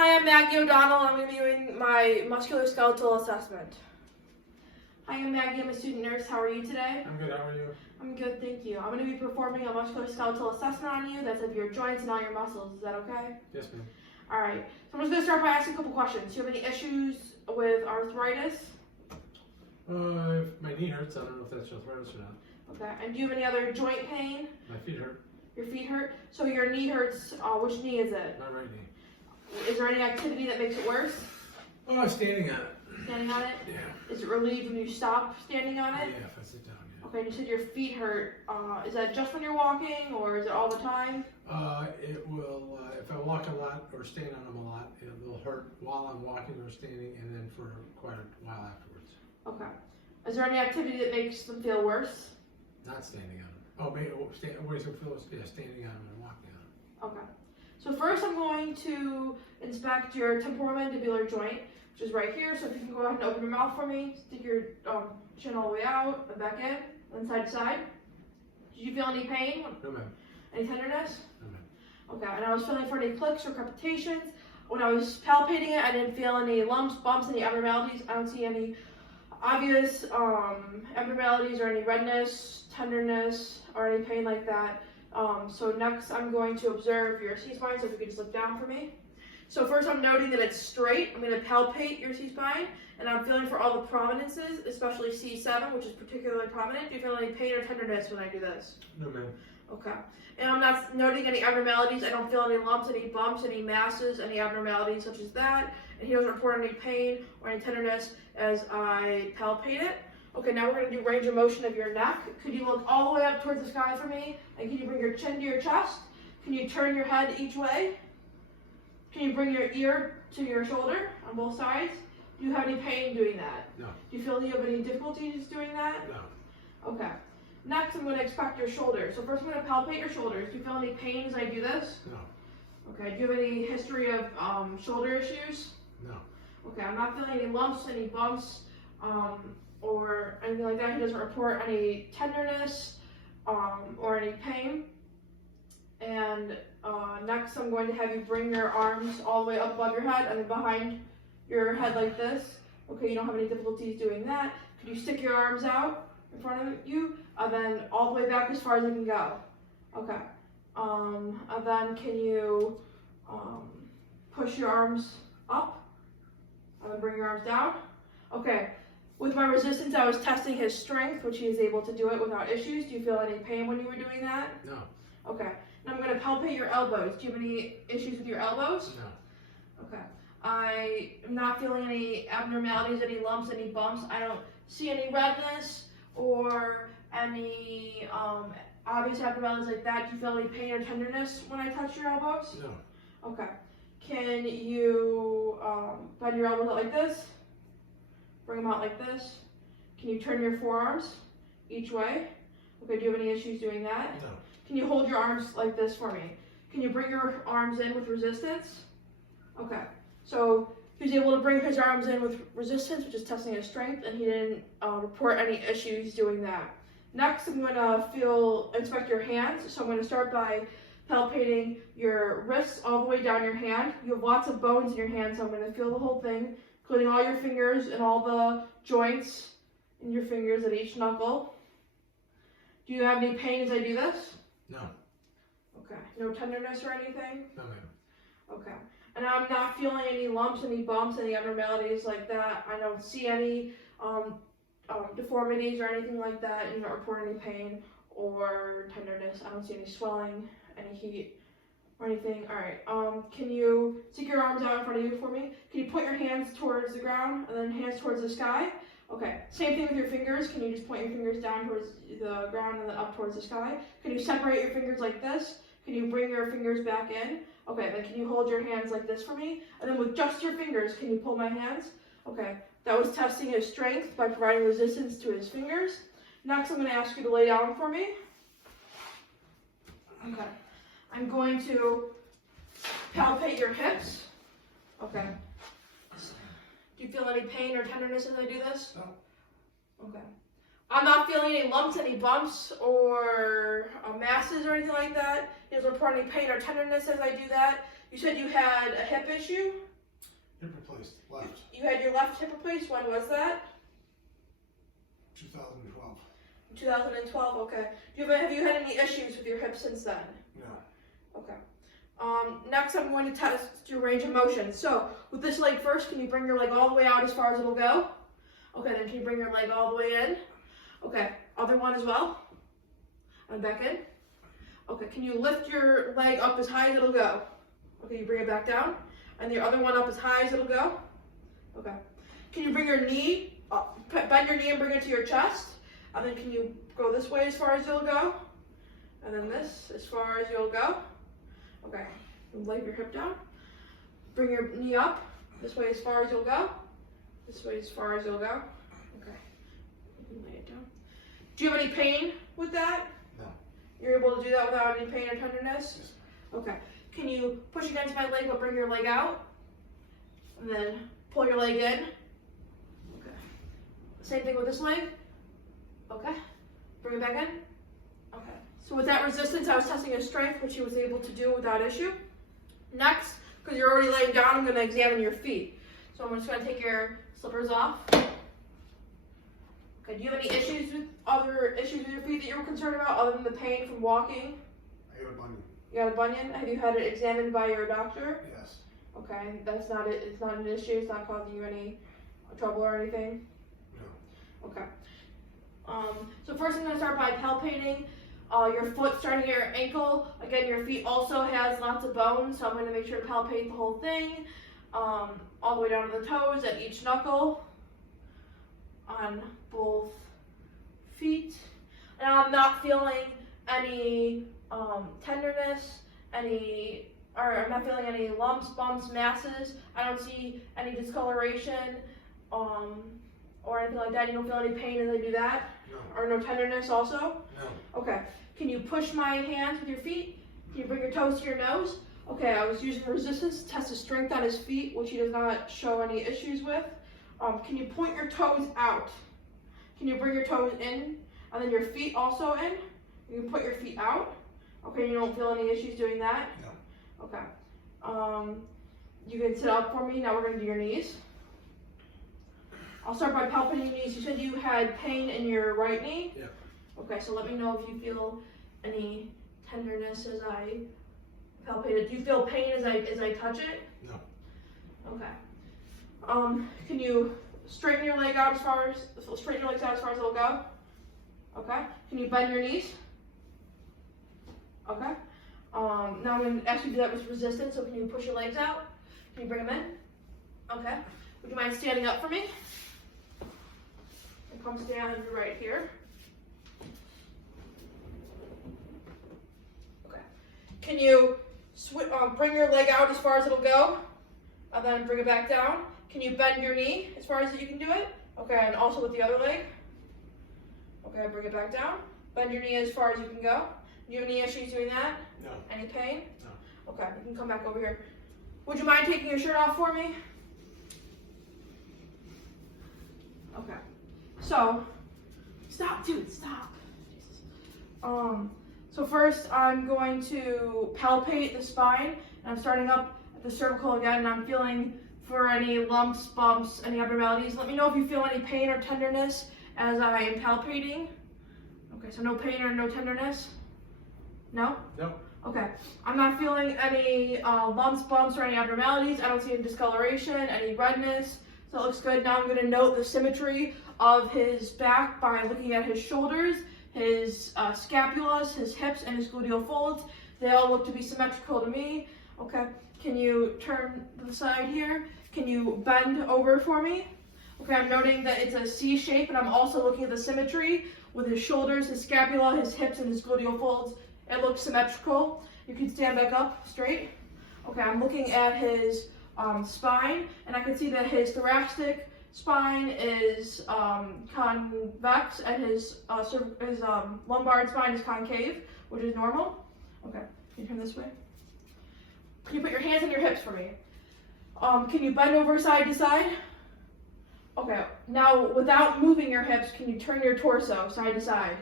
Hi, I'm Maggie O'Donnell, and I'm going to be doing my musculoskeletal assessment. Hi, I'm Maggie. I'm a student nurse. How are you today? I'm good. How are you? I'm good, thank you. I'm going to be performing a musculoskeletal assessment on you that's of your joints and all your muscles. Is that okay? Yes, ma'am. All right. So I'm just going to start by asking a couple questions. Do you have any issues with arthritis? If my knee hurts, I don't know if that's arthritis or not. Okay. And do you have any other joint pain? My feet hurt. Your feet hurt? So your knee hurts. Which knee is it? My right knee. Is there any activity that makes it worse? Oh, I'm standing on it. Standing on it? Yeah. Is it relieved when you stop standing on it? Yeah, if I sit down, yeah. Okay, you said your feet hurt. Is that just when you're walking, or is it all the time? It will, if I walk a lot or stand on them a lot, it will hurt while I'm walking or standing, and then for quite a while afterwards. Okay. Is there any activity that makes them feel worse? Not standing on them. Oh, maybe standing on them and walking on them. Okay. So first I'm going to inspect your temporomandibular joint, which is right here. So if you can go ahead and open your mouth for me, stick your chin all the way out and back in, and side to side. Did you feel any pain? No, ma'am. Any tenderness? No, ma'am. Okay, and I was feeling for any clicks or crepitations. When I was palpating it, I didn't feel any lumps, bumps, any abnormalities. I don't see any obvious abnormalities or any redness, tenderness, or any pain like that. So next I'm going to observe your C-spine, so if you could just look down for me. So first I'm noting that it's straight. I'm going to palpate your C-spine, and I'm feeling for all the prominences, especially C7, which is particularly prominent. Do you feel any pain or tenderness when I do this? No, ma'am. Okay. And I'm not noting any abnormalities. I don't feel any lumps, any bumps, any masses, any abnormalities such as that. And he doesn't report any pain or any tenderness as I palpate it. Okay, now we're going to do range of motion of your neck. Could you look all the way up towards the sky for me? And can you bring your chin to your chest? Can you turn your head each way? Can you bring your ear to your shoulder on both sides? Do you have any pain doing that? No. Do you feel you have any difficulties doing that? No. Okay. Next, I'm going to inspect your shoulders. So first I'm going to palpate your shoulders. Do you feel any pain as I do this? No. Okay. Do you have any history of shoulder issues? No. Okay. I'm not feeling any lumps, any bumps, or anything like that. He doesn't report any tenderness or any pain. And next, I'm going to have you bring your arms all the way up above your head and then behind your head like this. Okay, you don't have any difficulties doing that. Could you stick your arms out in front of you and then all the way back as far as you can go? Okay. And then can you push your arms up and then bring your arms down? Okay. With my resistance, I was testing his strength, which he is able to do it without issues. Do you feel any pain when you were doing that? No. Okay. Now I'm going to palpate your elbows. Do you have any issues with your elbows? No. Okay. I am not feeling any abnormalities, any lumps, any bumps. I don't see any redness or any obvious abnormalities like that. Do you feel any pain or tenderness when I touch your elbows? No. Okay. Can you bend your elbows out like this? Bring them out like this. Can you turn your forearms each way? Okay, do you have any issues doing that? No. Can you hold your arms like this for me? Can you bring your arms in with resistance? Okay, so he was able to bring his arms in with resistance, which is testing his strength, and he didn't report any issues doing that. Next, I'm going to inspect your hands. So I'm going to start by palpating your wrists all the way down your hand. You have lots of bones in your hand, so I'm going to feel the whole thing, including all your fingers and all the joints in your fingers at each knuckle. Do you have any pain as I do this? No. Okay. No tenderness or anything? No, ma'am. Okay. And I'm not feeling any lumps, any bumps, any abnormalities like that. I don't see any deformities or anything like that. You don't report any pain or tenderness. I don't see any swelling, any heat, or anything. All right. Can you stick your arms out in front of you for me? Can you point your hands towards the ground and then hands towards the sky? Okay. Same thing with your fingers. Can you just point your fingers down towards the ground and then up towards the sky? Can you separate your fingers like this? Can you bring your fingers back in? Okay. Then can you hold your hands like this for me? And then with just your fingers, can you pull my hands? Okay. That was testing his strength by providing resistance to his fingers. Next, I'm going to ask you to lay down for me. Okay. I'm going to palpate your hips. Okay. Do you feel any pain or tenderness as I do this? No. Okay. I'm not feeling any lumps, any bumps, or masses or anything like that. He doesn't report any pain or tenderness as I do that. You said you had a hip issue? replaced. Left. You had your left hip replaced. When was that? 2012. 2012. Okay. Have you had any issues with your hip since then? No. Okay. Next, I'm going to test your range of motion. So, with this leg first, can you bring your leg all the way out as far as it'll go? Okay, then can you bring your leg all the way in? Okay, other one as well. And back in. Okay, can you lift your leg up as high as it'll go? Okay, you bring it back down. And the other one up as high as it'll go. Okay. Can you bring your knee up, bend your knee and bring it to your chest? And then can you go this way as far as you'll go? And then this as far as you'll go. Okay, lay your hip down. Bring your knee up, this way as far as you'll go. This way as far as you'll go. Okay, lay it down. Do you have any pain with that? No. You're able to do that without any pain or tenderness? Yes. Okay, can you push against my leg but bring your leg out? And then pull your leg in. Okay, same thing with this leg. Okay, bring it back in. Okay. So with that resistance, I was testing his strength, which he was able to do without issue. Next, because you're already laying down, I'm going to examine your feet. So I'm just going to take your slippers off. Okay, do you have any other issues with your feet that you were concerned about other than the pain from walking? I got a bunion. You got a bunion? Have you had it examined by your doctor? Yes. Okay, that's not it. It's not an issue. It's not causing you any trouble or anything? No. Okay. So first I'm going to start by palpating your foot starting at your ankle. Again, your feet also has lots of bones, so I'm going to make sure to palpate the whole thing, all the way down to the toes at each knuckle on both feet. And I'm not feeling any tenderness, I'm not feeling any lumps, bumps, masses. I don't see any discoloration or anything like that. You don't feel any pain as I do that? No. Or no tenderness also? No. Okay. Can you push my hands with your feet? Can you bring your toes to your nose? Okay, I was using resistance to test his strength on his feet, which he does not show any issues with. Can you point your toes out? Can you bring your toes in? And then your feet also in? You can put your feet out. Okay, you don't feel any issues doing that? No. Okay. You can sit up for me. Now we're going to do your knees. I'll start by palpating your knees. You said you had pain in your right knee? Yeah. Okay, so let me know if you feel any tenderness as I palpate it. Do you feel pain as I touch it? No. Okay. Can you straighten your leg out straighten your legs out as far as it'll go? Okay. Can you bend your knees? Okay. Now I'm going to ask you to do that with resistance, so can you push your legs out? Can you bring them in? Okay. Would you mind standing up for me? And come stand right here. Okay. Can you bring your leg out as far as it'll go? And then bring it back down. Can you bend your knee as far as you can do it? Okay, and also with the other leg. Okay, bring it back down. Bend your knee as far as you can go. Do you have any issues doing that? No. Any pain? No. Okay, you can come back over here. Would you mind taking your shirt off for me? Okay. So, stop, dude, stop. Jesus. So first I'm going to palpate the spine, and I'm starting up at the cervical again, and I'm feeling for any lumps, bumps, any abnormalities. Let me know if you feel any pain or tenderness as I am palpating. Okay, so no pain or no tenderness? No? No. Okay, I'm not feeling any lumps, bumps, or any abnormalities. I don't see any discoloration, any redness, so it looks good. Now I'm going to note the symmetry of his back by looking at his shoulders, his scapulas, his hips, and his gluteal folds. They all look to be symmetrical to me. Okay, can you turn to the side here? Can you bend over for me? Okay, I'm noting that it's a C shape, and I'm also looking at the symmetry with his shoulders, his scapula, his hips, and his gluteal folds. It looks symmetrical. You can stand back up straight. Okay, I'm looking at his spine, and I can see that his thoracic spine is convex, and his lumbar spine is concave, which is normal. Okay, can you turn this way? Can you put your hands on your hips for me? Can you bend over side to side? Okay, now without moving your hips, can you turn your torso side to side?